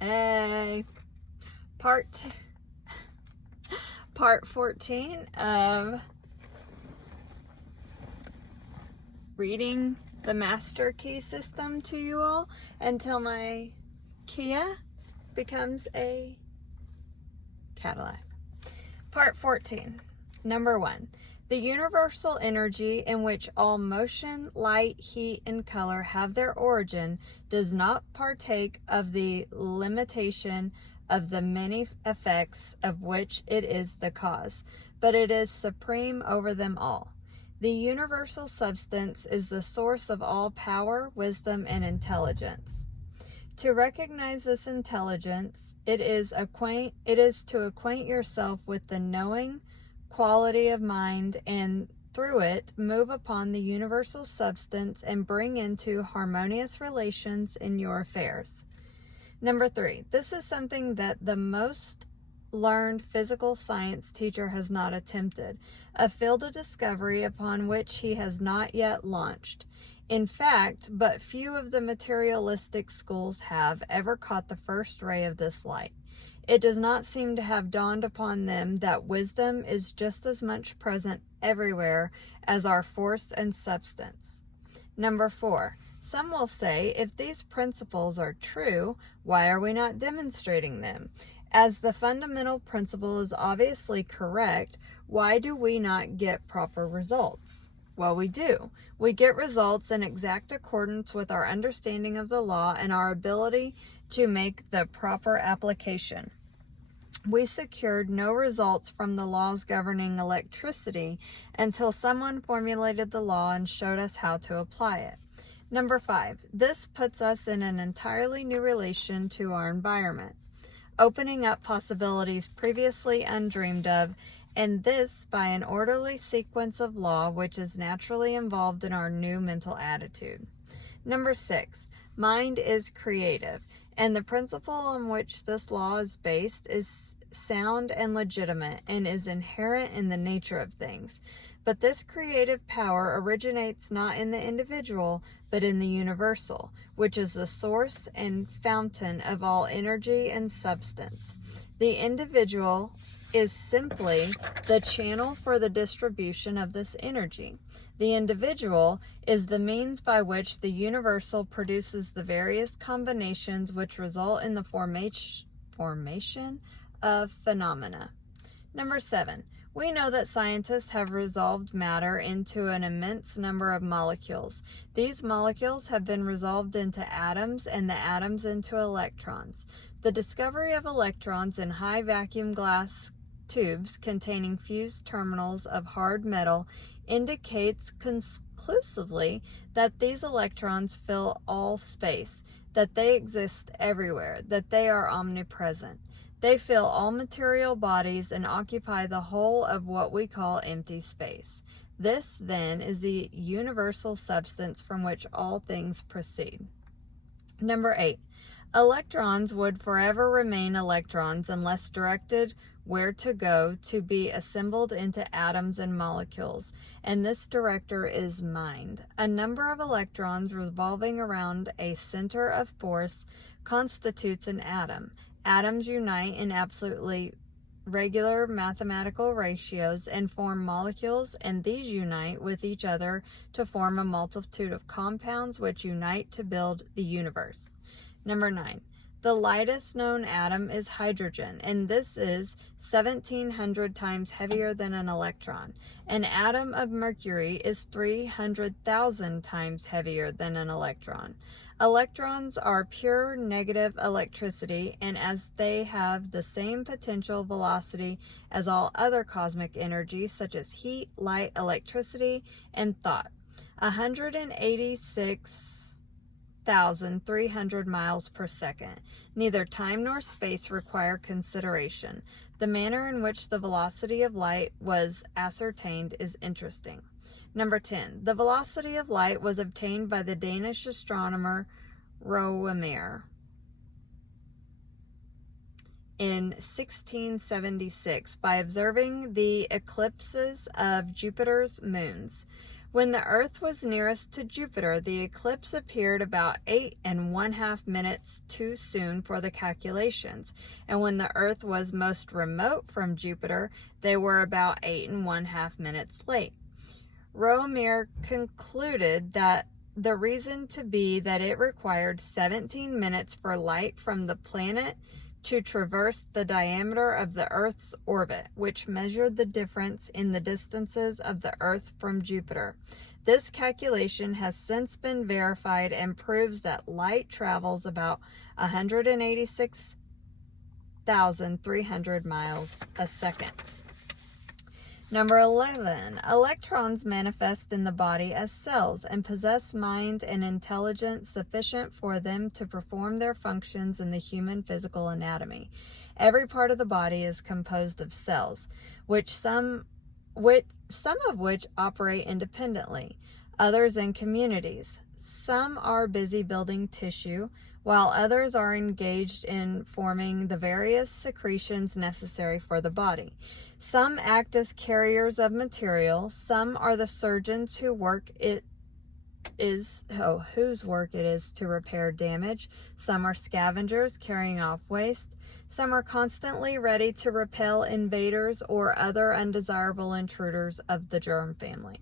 a part 14 of reading the Master Key System to you all until my Kia becomes a Cadillac. Part 14. Number 1. The universal energy in which all motion, light, heat, and color have their origin does not partake of the limitation of the many effects of which it is the cause, but it is supreme over them all. The universal substance is the source of all power, wisdom, and intelligence. To recognize this intelligence, it is to acquaint yourself with the knowing quality of mind, and through it move upon the universal substance and bring into harmonious relations in your affairs. Number 3, this is something that the most learned physical science teacher has not attempted, a field of discovery upon which he has not yet launched. In fact, but few of the materialistic schools have ever caught the first ray of this light. It does not seem to have dawned upon them that wisdom is just as much present everywhere as our force and substance. Number 4, some will say, if these principles are true, why are we not demonstrating them? As the fundamental principle is obviously correct, why do we not get proper results? Well, we do. We get results in exact accordance with our understanding of the law and our ability to make the proper application. We secured no results from the laws governing electricity until someone formulated the law and showed us how to apply it. Number 5, this puts us in an entirely new relation to our environment, opening up possibilities previously undreamed of, and this by an orderly sequence of law which is naturally involved in our new mental attitude. Number 6, mind is creative, and the principle on which this law is based is sound and legitimate and is inherent in the nature of things. But this creative power originates not in the individual, but in the universal, which is the source and fountain of all energy and substance. The individual is simply the channel for the distribution of this energy. The individual is the means by which the universal produces the various combinations which result in the formation of phenomena. Number 7. We know that scientists have resolved matter into an immense number of molecules. These molecules have been resolved into atoms and the atoms into electrons. The discovery of electrons in high vacuum glass tubes containing fused terminals of hard metal indicates conclusively that these electrons fill all space, that they exist everywhere, that they are omnipresent. They fill all material bodies and occupy the whole of what we call empty space. This, then, is the universal substance from which all things proceed. Number 8. Electrons would forever remain electrons unless directed where to go to be assembled into atoms and molecules, and this director is mind. A number of electrons revolving around a center of force constitutes an atom. Atoms unite in absolutely regular mathematical ratios and form molecules, and these unite with each other to form a multitude of compounds which unite to build the universe. Number 9. The lightest known atom is hydrogen, and this is 1,700 times heavier than an electron. An atom of mercury is 300,000 times heavier than an electron. Electrons are pure negative electricity, and as they have the same potential velocity as all other cosmic energies, such as heat, light, electricity, and thought, 186,300 miles per second. Neither time nor space require consideration. The manner in which the velocity of light was ascertained is interesting. Number 10. The velocity of light was obtained by the Danish astronomer Roemer in 1676 by observing the eclipses of Jupiter's moons. When the Earth was nearest to Jupiter, the eclipse appeared about 8½ minutes too soon for the calculations, and when the Earth was most remote from Jupiter, they were about 8½ minutes late. Roemer concluded that the reason to be that it required 17 minutes for light from the planet to traverse the diameter of the Earth's orbit, which measured the difference in the distances of the Earth from Jupiter. This calculation has since been verified and proves that light travels about 186,300 miles a second. Number 11, electrons manifest in the body as cells and possess mind and intelligence sufficient for them to perform their functions in the human physical anatomy. Every part of the body is composed of cells, some of which operate independently, others in communities. Some are busy building tissue, while others are engaged in forming the various secretions necessary for the body. Some act as carriers of material. Some are the surgeons whose work it is to repair damage. Some are scavengers carrying off waste. Some are constantly ready to repel invaders or other undesirable intruders of the germ family.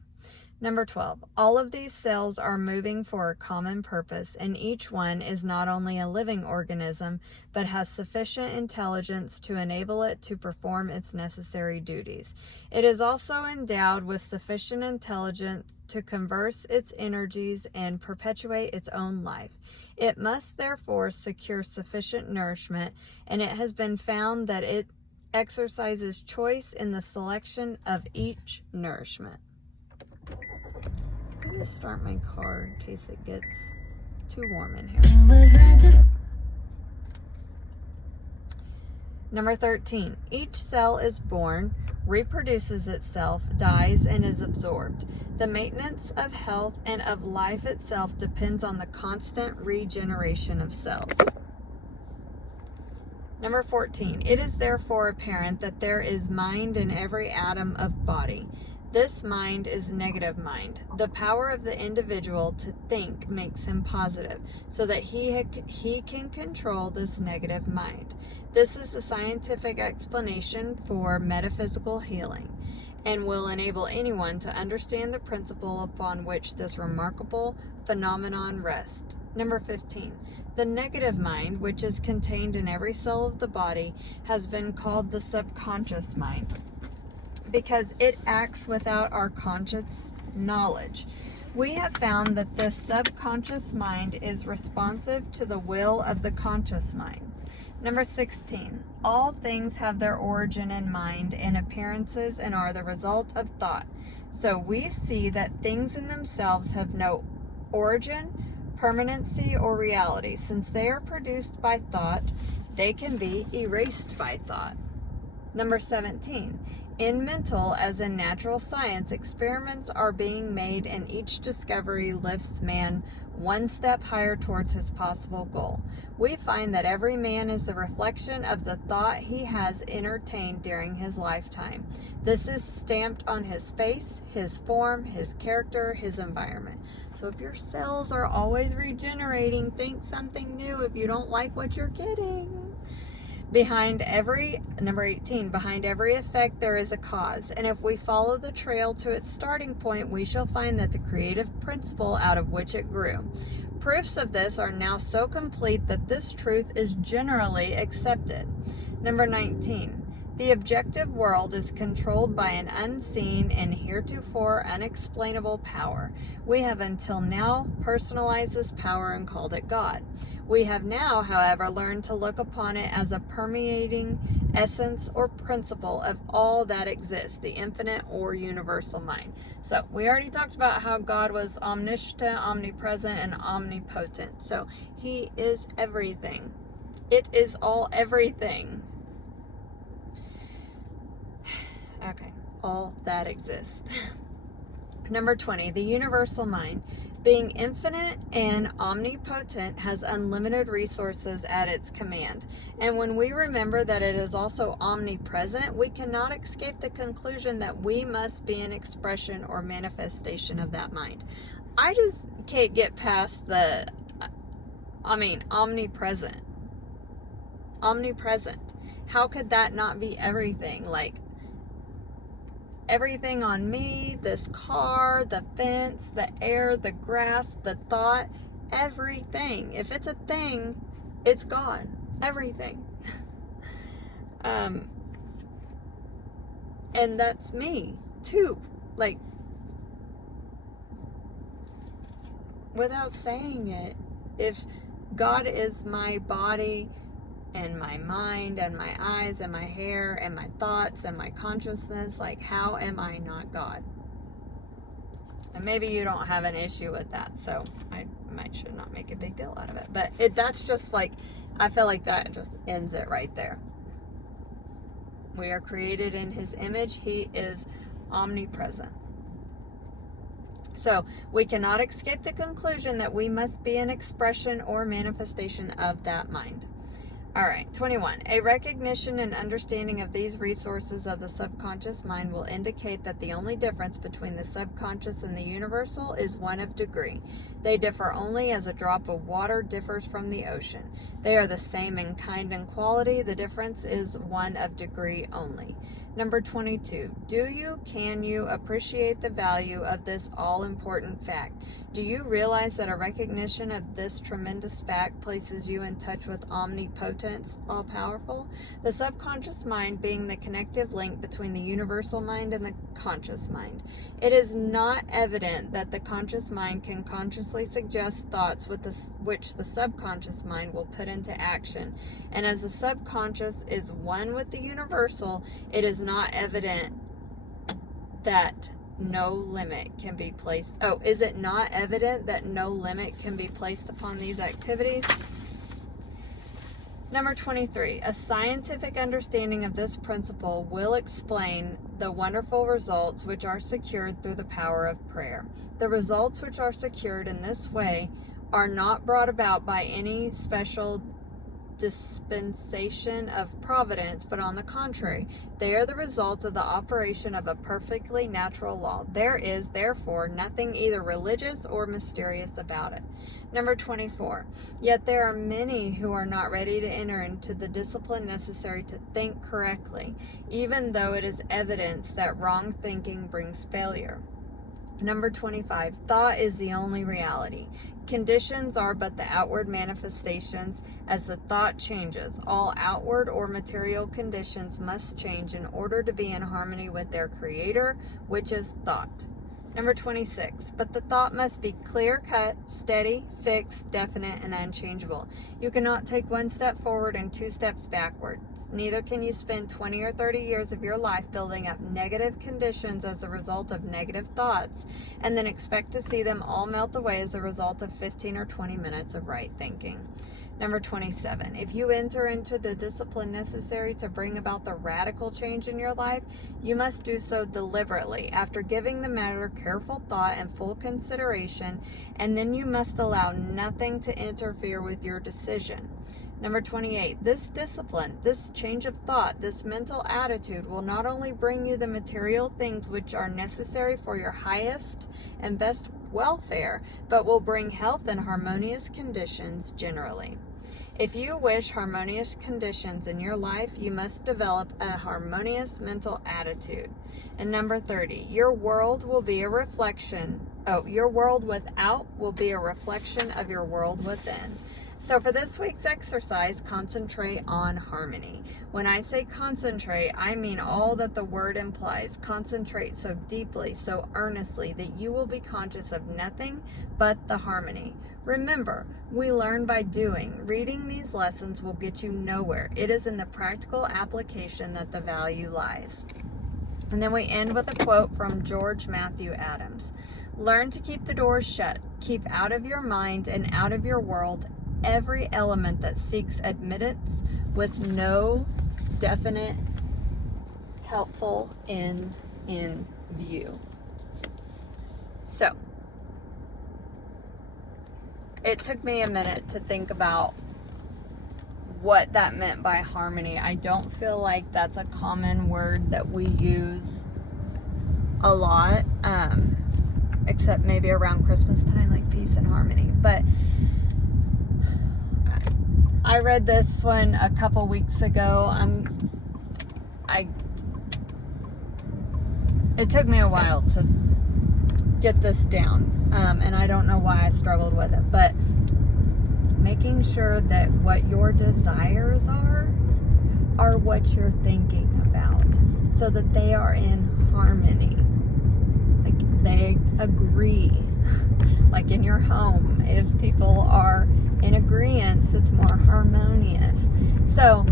Number 12, all of these cells are moving for a common purpose, and each one is not only a living organism, but has sufficient intelligence to enable it to perform its necessary duties. It is also endowed with sufficient intelligence to converse its energies and perpetuate its own life. It must therefore secure sufficient nourishment, and it has been found that it exercises choice in the selection of each nourishment. I'm going to start my car in case it gets too warm in here. Number 13. Each cell is born, reproduces itself, dies, and is absorbed. The maintenance of health and of life itself depends on the constant regeneration of cells. Number 14. It is therefore apparent that there is mind in every atom of body. This mind is negative mind. The power of the individual to think makes him positive, so that he can control this negative mind. This is the scientific explanation for metaphysical healing, and will enable anyone to understand the principle upon which this remarkable phenomenon rests. Number 15. The negative mind, which is contained in every cell of the body, has been called the subconscious mind, because it acts without our conscious knowledge. We have found that this subconscious mind is responsive to the will of the conscious mind. Number 16. All things have their origin in mind and appearances and are the result of thought. So we see that things in themselves have no origin, permanency, or reality. Since they are produced by thought, they can be erased by thought. Number 17. In mental, as in natural science, experiments are being made, and each discovery lifts man one step higher towards his possible goal. We find that every man is the reflection of the thought he has entertained during his lifetime. This is stamped on his face, his form, his character, his environment. So if your cells are always regenerating, think something new if you don't like what you're getting. Number 18, behind every effect there is a cause, and if we follow the trail to its starting point, we shall find that the creative principle out of which it grew. Proofs of this are now so complete that this truth is generally accepted. Number 19, the objective world is controlled by an unseen and heretofore unexplainable power. We have until now personalized this power and called it God. We have now, however, learned to look upon it as a permeating essence or principle of all that exists, the infinite or universal mind. So we already talked about how God was omniscient, omnipresent, and omnipotent. So he is everything. It is all everything. Okay, all that exists. Number 20, the universal mind. Being infinite and omnipotent has unlimited resources at its command. And when we remember that it is also omnipresent, we cannot escape the conclusion that we must be an expression or manifestation of that mind. I just can't get past omnipresent. Omnipresent. How could that not be everything? Like, everything on me, this car, the fence, the air, the grass, the thought, everything. If it's a thing, it's God. Everything. And that's me too. Like, without saying it, if God is my body and my mind and my eyes and my hair and my thoughts and my consciousness, like, how am I not God? And maybe you don't have an issue with that, so I should not make a big deal out of it. But that's just like, I feel like that just ends it right there. We are created in His image. He is omnipresent. So we cannot escape the conclusion that we must be an expression or manifestation of that mind. All right, 21. A recognition and understanding of these resources of the subconscious mind will indicate that the only difference between the subconscious and the universal is one of degree. They differ only as a drop of water differs from the ocean. They are the same in kind and quality. The difference is one of degree only. Number 22. Can you appreciate the value of this all-important fact? Do you realize that a recognition of this tremendous fact places you in touch with omnipotence, all-powerful? The subconscious mind being the connective link between the universal mind and the conscious mind. It is not evident that the conscious mind can consciously suggest thoughts which the subconscious mind will put into action. And as the subconscious is one with the universal, it is not evident that no limit can be placed. Oh, is it not evident that no limit can be placed upon these activities? Number 23, a scientific understanding of this principle will explain the wonderful results which are secured through the power of prayer. The results which are secured in this way are not brought about by any special dispensation of providence, but on the contrary, they are the result of the operation of a perfectly natural law. There is, therefore, nothing either religious or mysterious about it. Number 24, yet there are many who are not ready to enter into the discipline necessary to think correctly, even though it is evidence that wrong thinking brings failure. Number 25, thought is the only reality. Conditions are but the outward manifestations. As the thought changes, all outward or material conditions must change in order to be in harmony with their creator, which is thought. Number 26, but the thought must be clear-cut, steady, fixed, definite, and unchangeable. You cannot take one step forward and two steps backwards. Neither can you spend 20 or 30 years of your life building up negative conditions as a result of negative thoughts, and then expect to see them all melt away as a result of 15 or 20 minutes of right thinking. Number 27, if you enter into the discipline necessary to bring about the radical change in your life, you must do so deliberately, after giving the matter careful thought and full consideration, and then you must allow nothing to interfere with your decision. Number 28, this discipline, this change of thought, this mental attitude will not only bring you the material things which are necessary for your highest and best welfare, but will bring health and harmonious conditions generally. If you wish harmonious conditions in your life, you must develop a harmonious mental attitude. And number 30, your world without will be a reflection of your world within. So for this week's exercise, concentrate on harmony. When I say concentrate, I mean all that the word implies. Concentrate so deeply, so earnestly, that you will be conscious of nothing but the harmony. Remember, we learn by doing. Reading these lessons will get you nowhere. It is in the practical application that the value lies. And then we end with a quote from George Matthew Adams. Learn to keep the doors shut. Keep out of your mind and out of your world every element that seeks admittance with no definite helpful end in view. So, it took me a minute to think about what that meant by harmony. I don't feel like that's a common word that we use a lot, except maybe around Christmas time, like peace and harmony. But I read this one a couple weeks ago. It took me a while to get this down, and I don't know why I struggled with it, but making sure that what your desires are what you're thinking about, so that they are in harmony, like they agree. Like in your home, if people are in agreement, it's more harmonious. So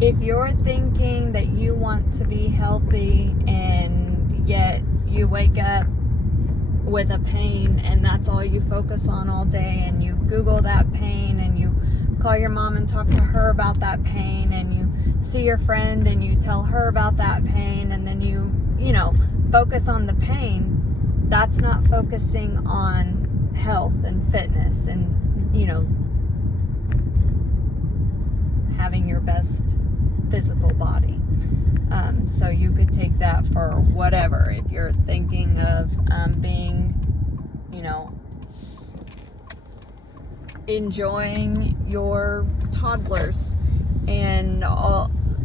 if you're thinking that you want to be healthy and yet you wake up with a pain and that's all you focus on all day, and you Google that pain and you call your mom and talk to her about that pain, and you see your friend and you tell her about that pain, and then you focus on the pain, that's not focusing on health and fitness and having your best physical body. So you could take that for whatever. If you're thinking of being, enjoying your toddlers, and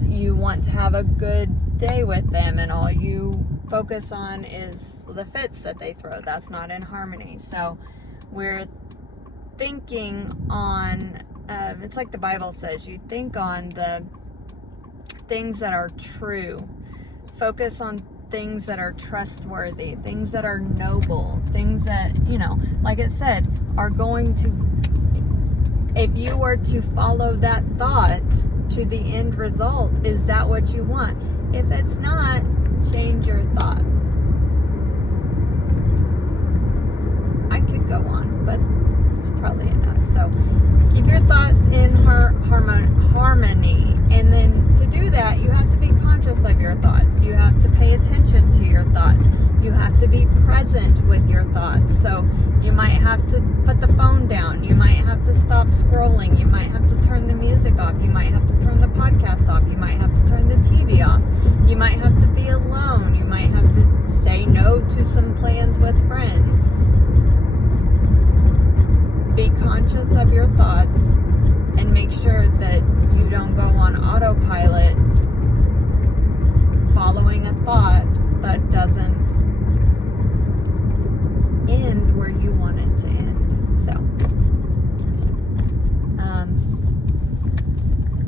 you want to have a good day with them, and all you focus on is the fits that they throw, that's not in harmony. So we're thinking on, it's like the Bible says, you think on the things that are true. Focus on things that are trustworthy, things that are noble, things that, like it said, are going to, if you were to follow that thought to the end result, is that what you want? If it's not, change your thought. I could go on, but it's probably enough. So keep your thoughts in harmony. And then to do that, you have to be conscious of your thoughts. You have to pay attention to your thoughts. You have to be present with your thoughts. So you might have to put the phone down. You might have to stop scrolling. You might have to turn the music off. You might have to turn the podcast off. You might have to turn the TV off. You might have to be alone. You might have to say no to some plans with friends. Be conscious of your thoughts and make sure that you don't go on autopilot following a thought that doesn't end where you want it to end. So,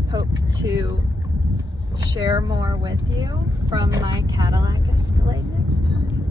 hope to share more with you from my Cadillac Escalade next time.